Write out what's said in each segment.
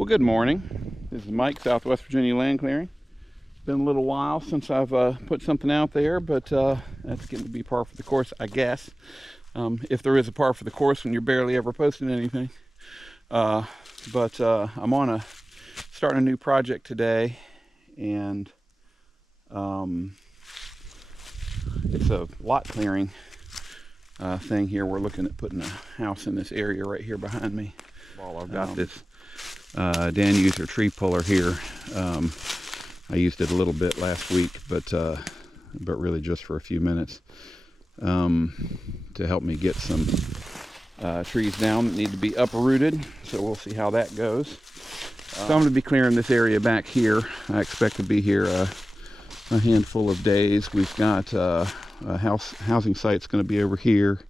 Well, good morning. This is Mike, Southwest Virginia Land Clearing. It's been a little while since I've put something out there, but that's getting to be par for the course, I guess. If there is a par for the course when you're barely ever posting anything. I'm starting a new project today, and it's a lot clearing thing here. We're looking at putting a house in this area right here behind me. I've got this Dan-User tree puller here. I used it a little bit last week, but really just for a few minutes to help me get some trees down that need to be uprooted. So we'll see how that goes. So I'm going to be clearing this area back here. I expect to be here a handful of days. We've got a housing site's going to be over here,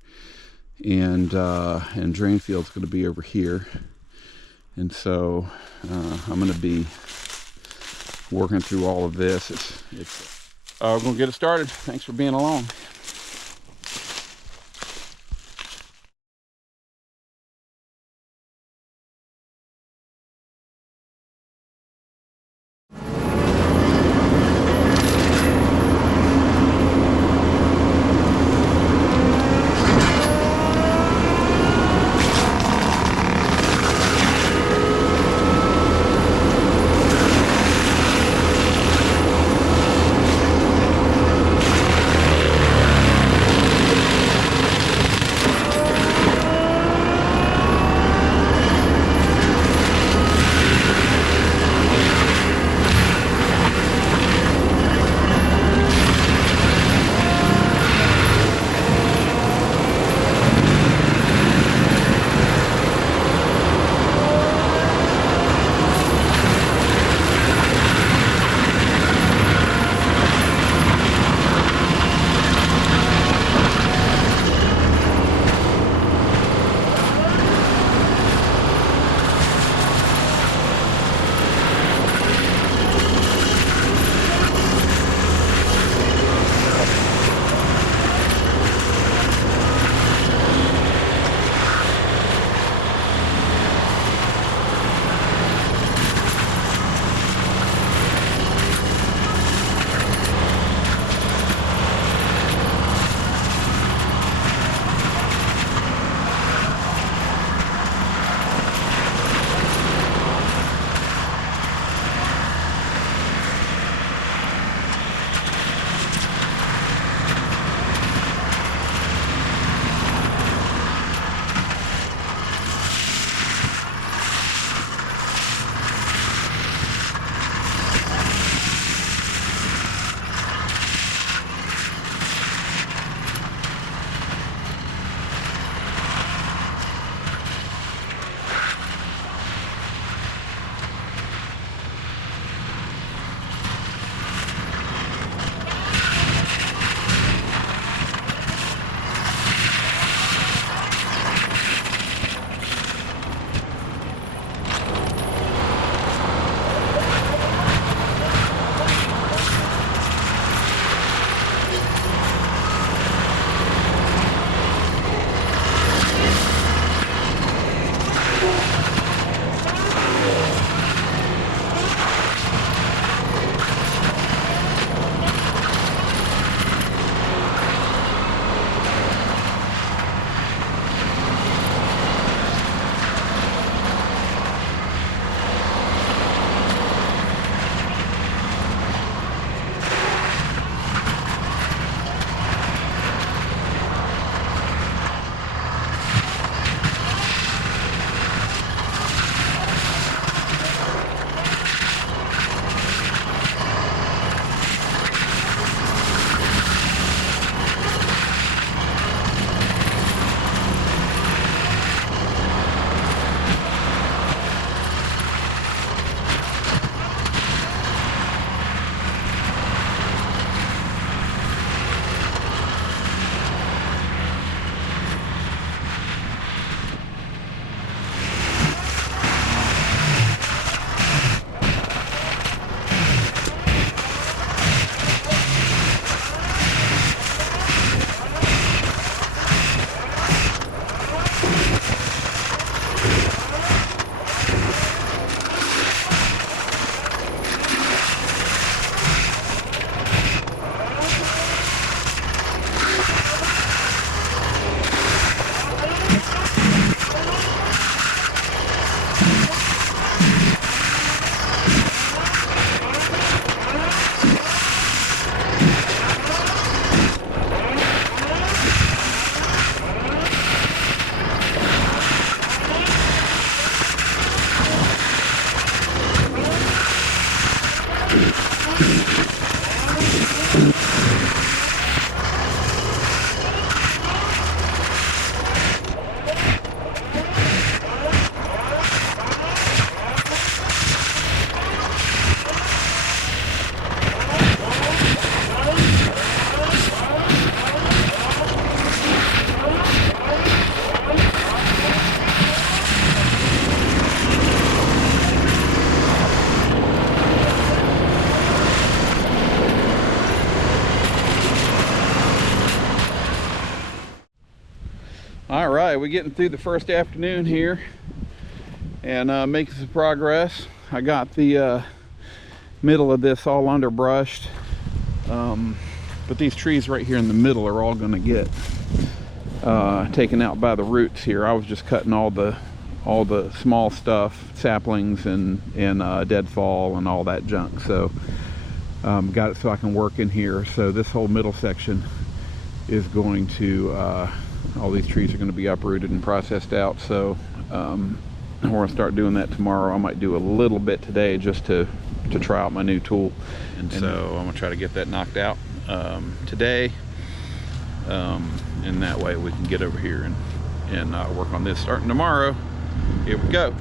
and drain field's going to be over here. And so I'm going to be working through all of this. We're going to get it started. Thanks for being along. All right, we're getting through the first afternoon here and making some progress. I got the middle of this all underbrushed, but these trees right here in the middle are all going to get taken out by the roots here. I was just cutting all the small stuff, saplings and deadfall and all that junk. So got it so I can work in here. So this whole middle section is going to all these trees are going to be uprooted and processed out. So we're going to start doing that tomorrow. I might do a little bit today just to try out my new tool, and so I'm going to try to get that knocked out today, and that way we can get over here and work on this starting tomorrow. Here we go.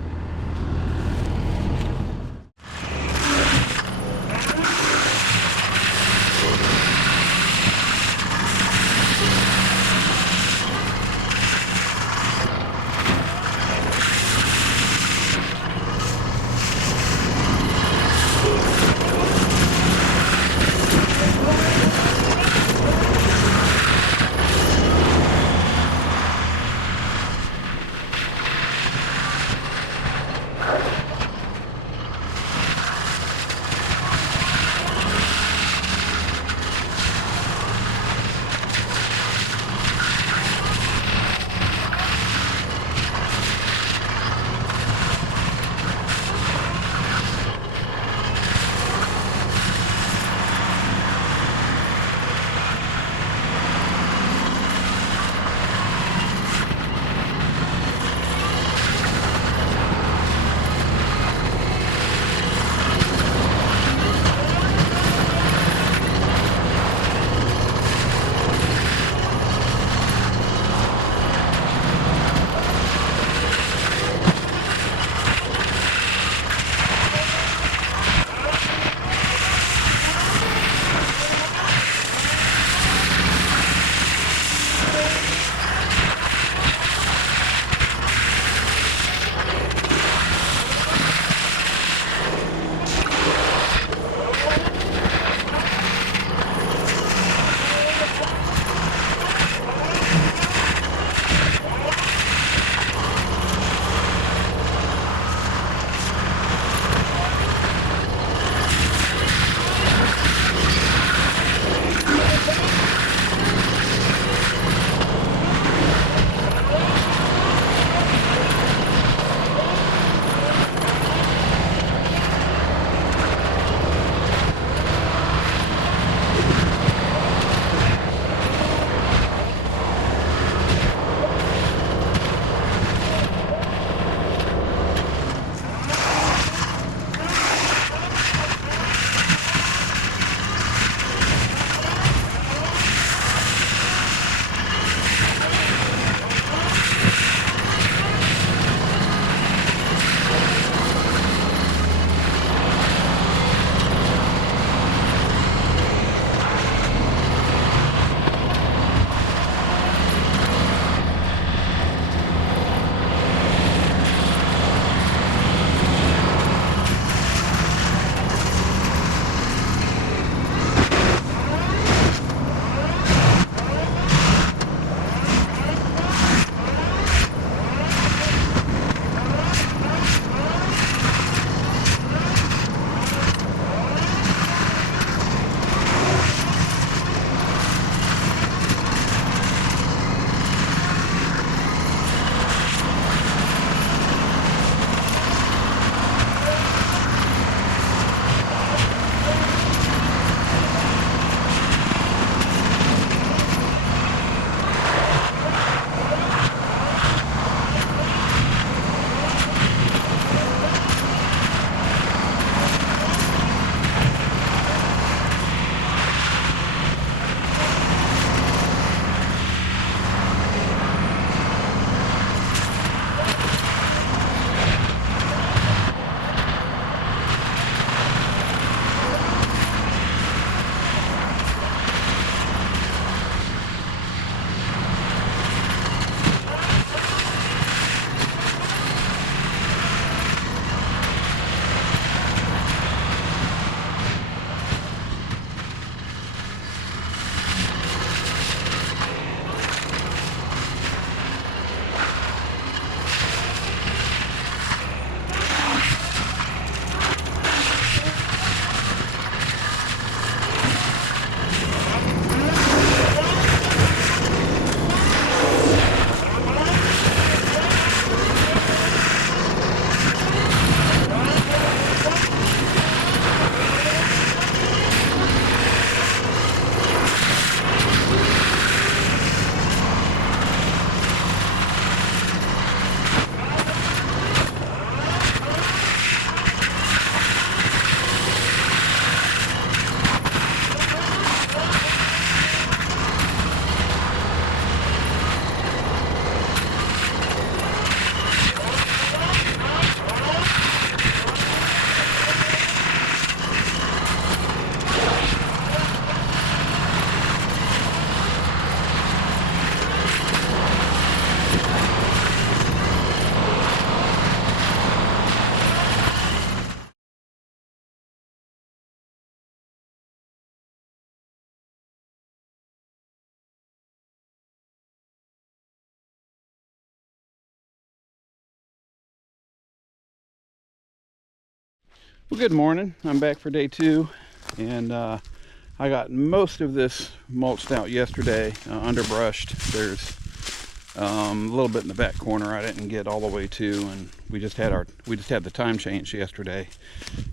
Well, good morning. I'm back for day 2, and I got most of this mulched out yesterday, underbrushed. There's a little bit in the back corner I didn't get all the way to, and we just had the time change yesterday,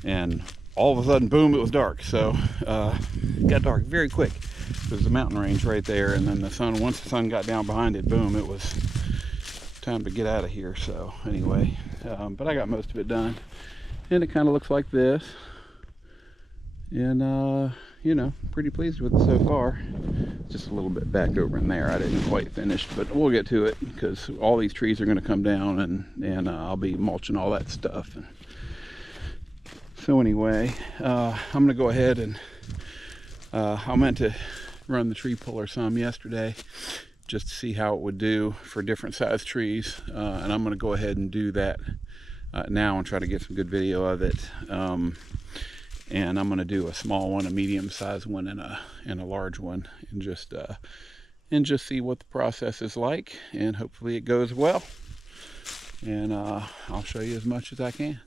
and all of a sudden, boom, it was dark. So it got dark very quick. There's the mountain range right there, and then once the sun got down behind it, boom, it was time to get out of here. So anyway, but I got most of it done, and it kind of looks like this, and you know, pretty pleased with it so far. Just a little bit back over in there I didn't quite finish, but we'll get to it because all these trees are going to come down, and I'll be mulching all that stuff. And so anyway, I'm going to go ahead and I meant to run the tree puller some yesterday just to see how it would do for different size trees, and I'm going to go ahead and do that now and try to get some good video of it. And I'm going to do a small one, a medium-sized one, and a large one, and just see what the process is like, and hopefully it goes well. And I'll show you as much as I can.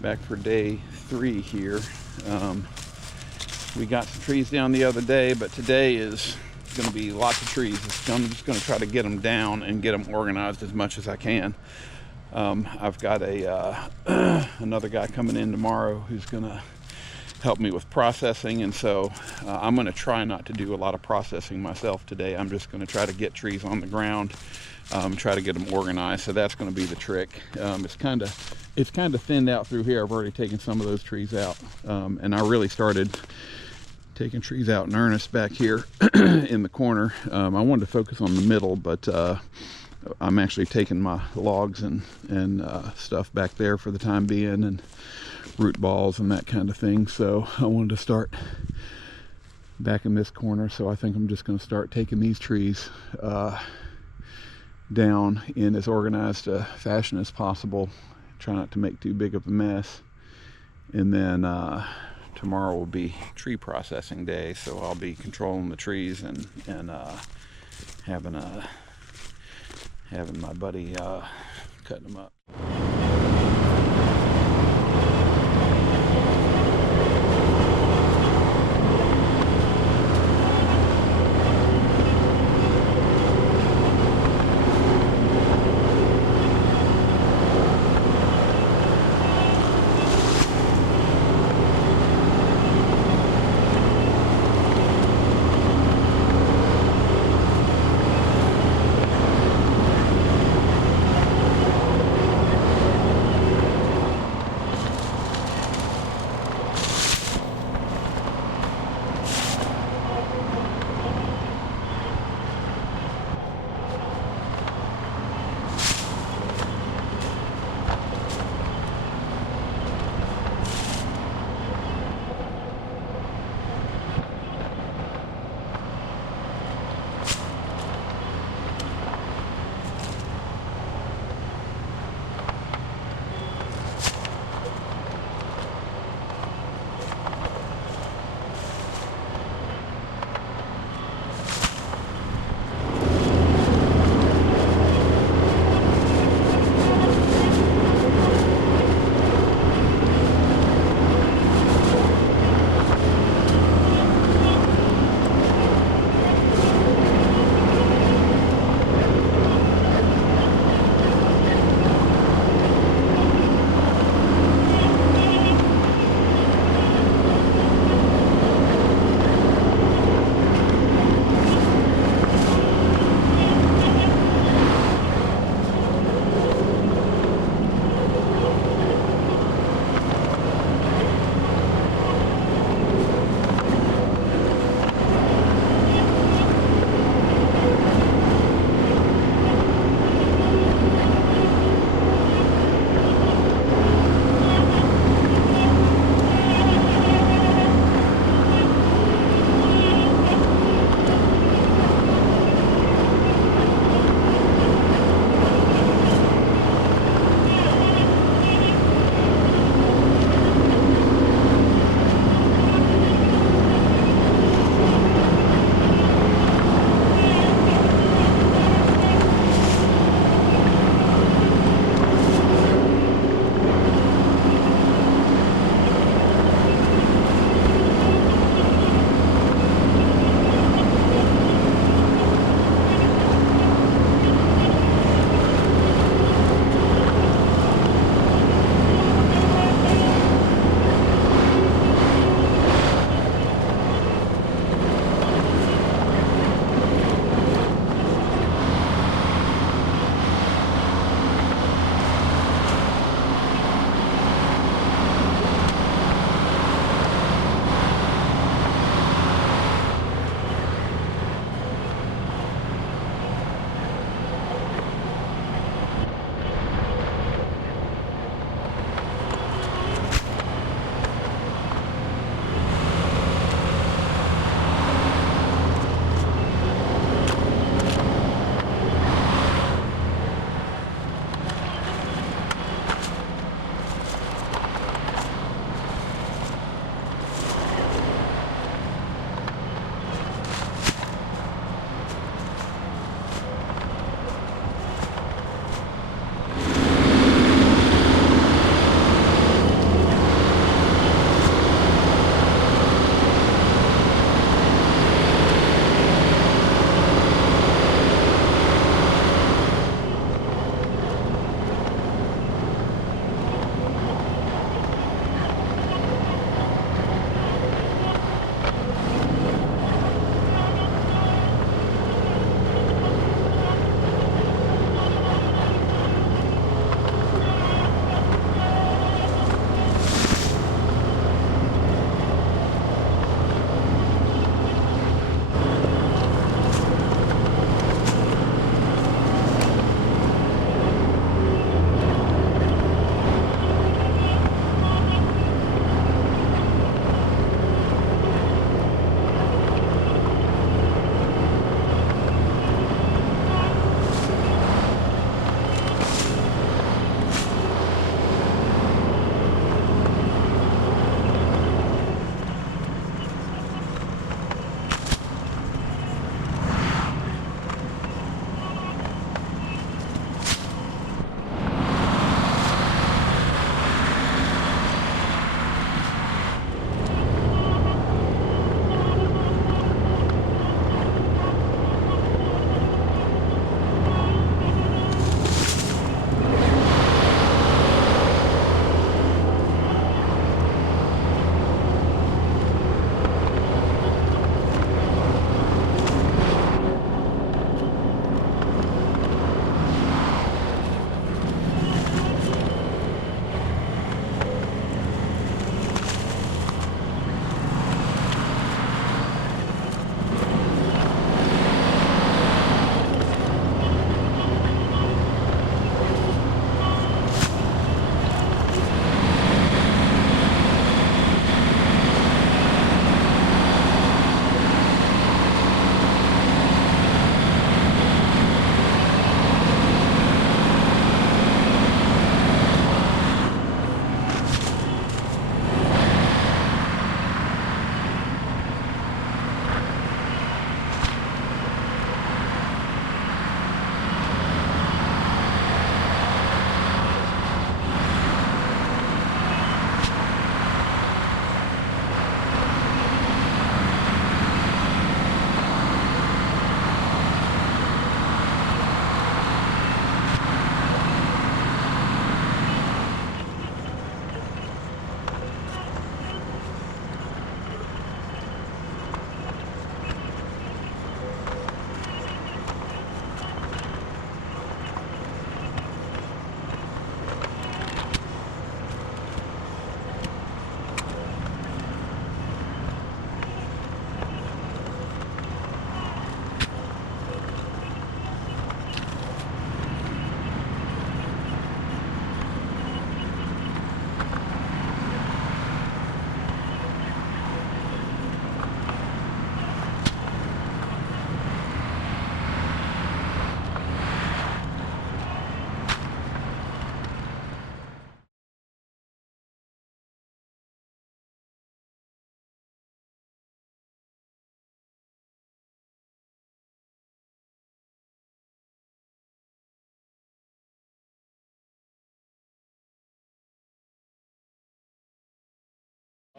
Back for day 3 here. We got some trees down the other day, but today is going to be lots of trees. I'm just going to try to get them down and get them organized as much as I can. I've got another guy coming in tomorrow who's going to help me with processing, and so I'm going to try not to do a lot of processing myself today. I'm just going to try to get trees on the ground, try to get them organized. So that's going to be the trick. It's kind of thinned out through here. I've already taken some of those trees out, and I really started taking trees out in earnest back here in the corner. I wanted to focus on the middle, but I'm actually taking my logs and stuff back there for the time being, and root balls and that kind of thing. So I wanted to start back in this corner. So I think I'm just going to start taking these trees down in as organized a fashion as possible. Try not to make too big of a mess. And then tomorrow will be tree processing day, so I'll be controlling the trees and having my buddy cutting them up.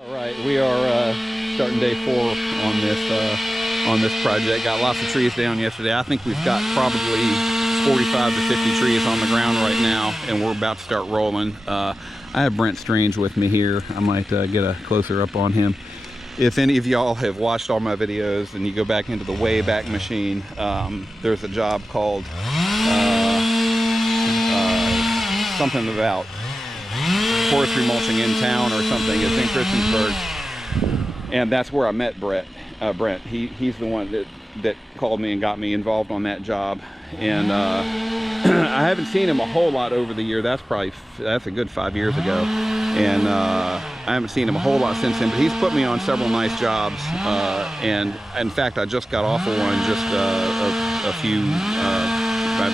All right, we are starting day 4 on this project. Got lots of trees down yesterday. I think we've got probably 45 to 50 trees on the ground right now, and we're about to start rolling. I have Brent Strange with me here. I might get a closer up on him. If any of y'all have watched all my videos and you go back into the Wayback Machine, there's a job called something about forestry mulching in town or something. It's in Christiansburg, and that's where I met Brent. He's the one that called me and got me involved on that job. And I haven't seen him a whole lot over the year. That's a good 5 years ago, and I haven't seen him a whole lot since then. But he's put me on several nice jobs, and in fact, I just got off of one just a few,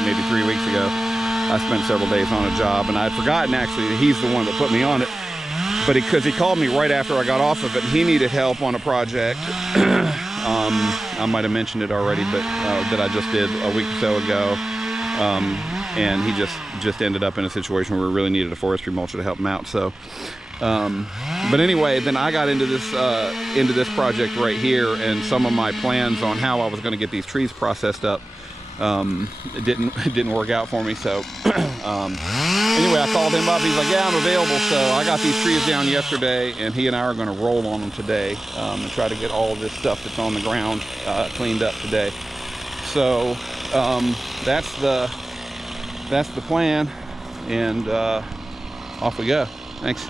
maybe 3 weeks ago. I spent several days on a job, and I'd forgotten actually that he's the one that put me on it. But because he called me right after I got off of it, he needed help on a project. I might have mentioned it already, but that I just did a week or so ago. And he just ended up in a situation where we really needed a forestry mulcher to help him out. So, but anyway, then I got into this project right here, and some of my plans on how I was going to get these trees processed up it didn't work out for me. So anyway, I called him up. He's like, yeah, I'm available. So I got these trees down yesterday, and he and I are going to roll on them today, and try to get all of this stuff that's on the ground cleaned up today. So that's the plan, and off we go. Thanks.